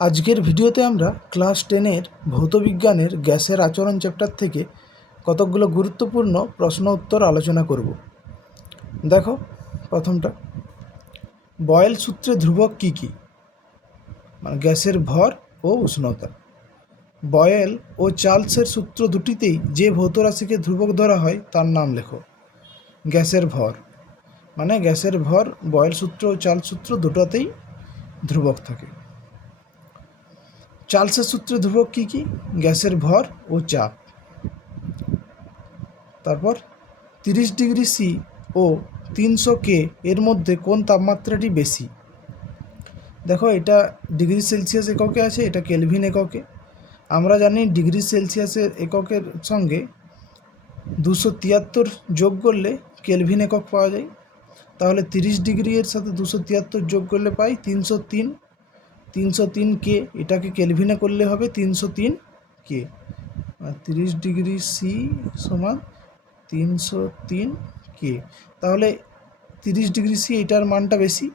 আজকের ভিডিওতে আমরা ক্লাস 10-এর ভৌতবিজ্ঞানের গ্যাসের আচরণ চ্যাপ্টার থেকে কতকগুলো গুরুত্বপূর্ণ প্রশ্ন উত্তর আলোচনা করব। দেখো প্রথমটা, বয়েল সূত্রে ধ্রুবক কী কী? মানে গ্যাসের ভর ও উষ্ণতা। বয়েল ও চার্লসের সূত্র দুটিতেই যে ভৌত রাশিকে ধ্রুবক ধরা হয় তার নাম লেখো। গ্যাসের ভর, মানে গ্যাসের ভর বয়েল সূত্র ও চার্লস সূত্র দুটোতেই ধ্রুবক থাকে। চার্লসের সূত্রে ধ্রুবক কী কী? গ্যাসের ভর ও চাপ। তারপর 30 ডিগ্রি সি ও 300 কে এর মধ্যে কোন তাপমাত্রাটি বেশি? দেখো, এটা ডিগ্রি সেলসিয়াস এককে আছে, এটা কেলভিন এককে। আমরা জানি ডিগ্রি সেলসিয়াসের এককের সঙ্গে 273 যোগ করলে কেলভিন একক পাওয়া যায়। তাহলে 30 ডিগ্রি এর সাথে 273 যোগ করলে পাই 303। 303 কে, এটাকে কেলভিনে করলে হবে 303 কে। 30 ডিগ্রি সি সমান 303 কে। তাহলে 30 ডিগ্রি সি এটার মানটা বেশি,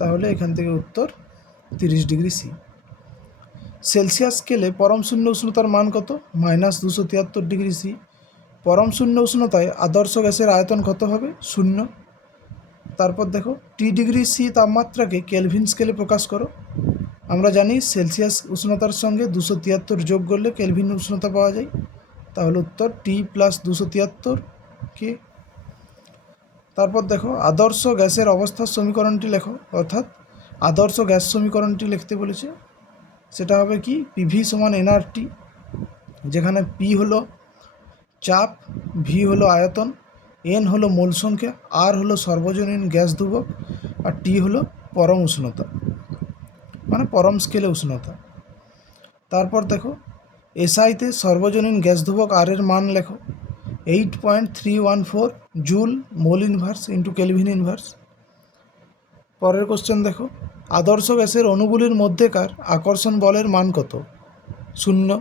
তাহলে এখান থেকে উত্তর 30 ডিগ্রি সি। সেলসিয়াস স্কেলে পরম শূন্য উষ্ণতার মান কত? -273 ডিগ্রি সি। পরম শূন্য উষ্ণতায় আদর্শ গ্যাসের আয়তন কত হবে? 0। তারপর দেখো, টি ডিগ্রি সি তাপমাত্রাকে কেলভিন স্কেলে প্রকাশ করো। আমরা জানি সেলসিয়াস উষ্ণতার সঙ্গে 273 যোগ করলে কেলভিন উষ্ণতা পাওয়া যায়। তাহলে উত্তর টি প্লাস 273 কে। তারপর দেখো, আদর্শ গ্যাসের অবস্থার সমীকরণটি লেখো, অর্থাৎ আদর্শ গ্যাস সমীকরণটি লিখতে বলেছে। সেটা হবে কি? পিভি সমান এনআরটি, যেখানে পি হলো চাপ, ভি হলো আয়তন, এন হলো মোল সংখ্যা, আর হলো সর্বজনীন গ্যাস ধ্রুবক, আর টি হলো পরম উষ্ণতা, মানে পরম স্কেলে উষ্ণতা। তারপর দেখো, এসআইতে সর্বজনীন গ্যাস ধ্রুবক আর এর মান লেখো, 8.314 joule mole inverse into kelvin inverse. পরের কোশ্চেন দেখো, আদর্শ গ্যাসের অণুগুলির মধ্যেকার আকর্ষণ বলের মান কত? 0।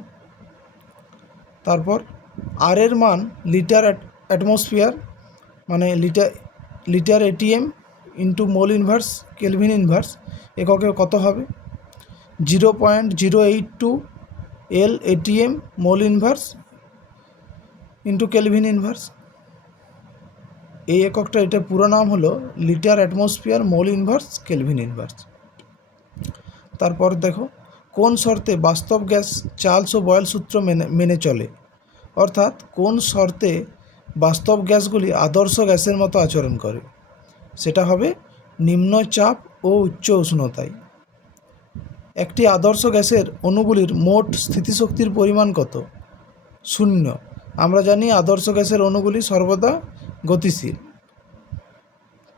তারপর আর এর মান লিটার অ্যাটমসফিয়ার, মানে litre ATM into mole inverse kelvin inverse এককে কত হবে? 0.082 L ATM mole inverse into kelvin inverse. এই এককটা, এটা পুরো নাম হলো litre atmosphere mole inverse kelvin inverse. তারপর দেখো, কোন শর্তে বাস্তব গ্যাস চার্লস ও বয়েল সূত্র মেনে চলে? অর্থাৎ কোন শর্তে বাস্তব গ্যাসগুলি আদর্শ গ্যাসের মতো আচরণ করে? সেটা হবে নিম্ন চাপ ও উচ্চ উষ্ণতায়। একটি আদর্শ গ্যাসের অণুগুলির মোট স্থিতিশক্তির পরিমাণ কত? 0। আমরা জানি আদর্শ গ্যাসের অণুগুলি সর্বদা গতিশীল,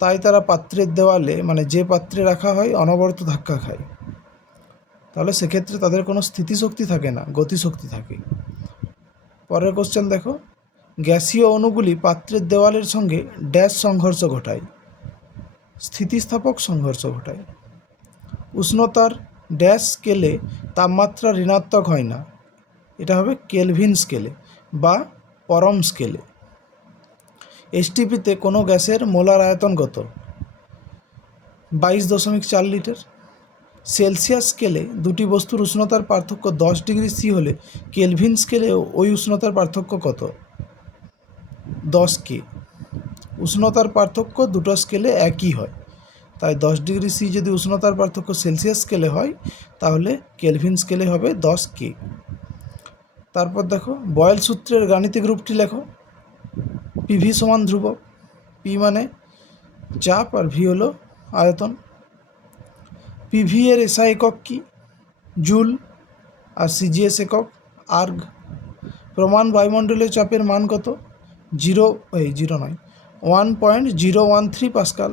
তাই তারা পাত্রের দেওয়ালে, মানে যে পাত্রে রাখা হয়, অনবরত ধাক্কা খায়। তাহলে সেক্ষেত্রে তাদের কোনো স্থিতিশক্তি থাকে না, গতিশক্তি থাকে। পরের কোশ্চেন দেখো, গ্যাসীয় অণুগুলি পাত্রের দেওয়ালের সঙ্গে ড্যাশ সংঘর্ষ ঘটায়? স্থিতিস্থাপক সংঘর্ষ ঘটায়। উষ্ণতার ড্যাশ স্কেলে তাপমাত্রা ঋণাত্মক হয় না, এটা হবে কেলভিন স্কেলে বা পরম স্কেলে। এসটিপিতে কোনো গ্যাসের মোলার আয়তন কত? 22.4 লিটার। সেলসিয়াস স্কেলে দুটি বস্তুর উষ্ণতার পার্থক্য 10 ডিগ্রি সি হলে কেলভিন স্কেলে ওই উষ্ণতার পার্থক্য কত? 10 কে। উষ্ণতার পার্থক্য দুটো স্কেলে একই হয়, তাই 10 ডিগ্রি সি যদি উষ্ণতার পার্থক্য সেলসিয়াস স্কেলে হয়, তাহলে কেলভিন স্কেলে হবে 10 কে। তারপর দেখো, বয়েল সূত্রের গাণিতিক রূপটি লেখো। পিভি সমান ধ্রুবক, পি মানে চাপ আর ভি হলো আয়তন। পিভি এর এসআই একক কি? জুল, আর সিজিএস একক আর্গ। প্রমাণ বায়ুমণ্ডলীয় চাপের মান কত? 1.013 পাস্কাল।